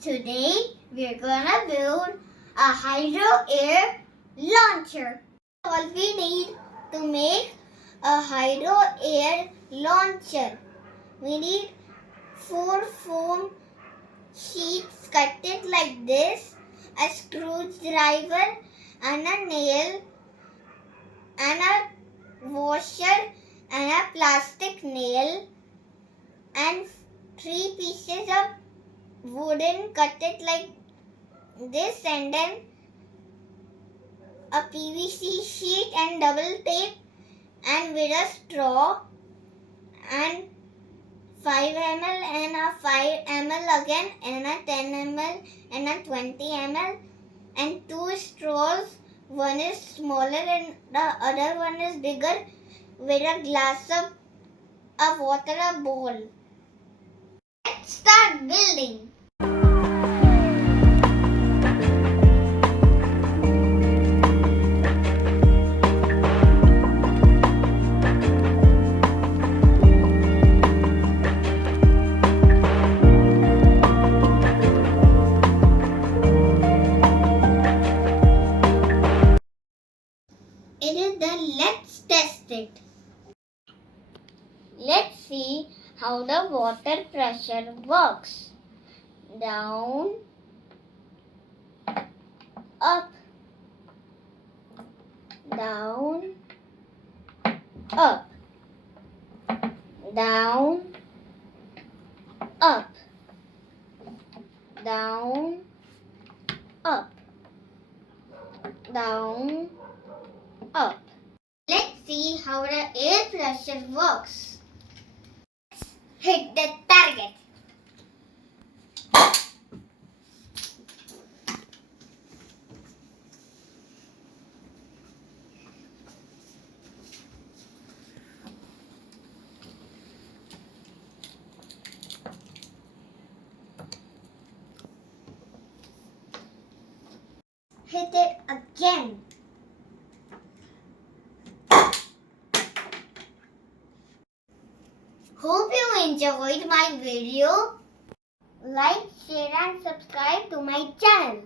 Today we're gonna build a hydro air launcher. All we need to make a hydro air launcher, we need 4 foam sheets cut it like this, a screwdriver and a nail and a washer and a plastic nail and 3 pieces of wooden cut it like this, and then a PVC sheet and double tape and with a straw and 5 ml and a 5 ml again and a 10 ml and a 20 ml and 2 straws. One is smaller and the other one is bigger, with a glass of water, a bowl. Let's start building. It is done. Let's test it. Let's see how the water pressure works. Down, up, down, up, down, up, down, up, down, up. Let's see how the air pressure works. Hit the target. Hit it again. Hope you enjoyed my video. Like, share and subscribe to my channel.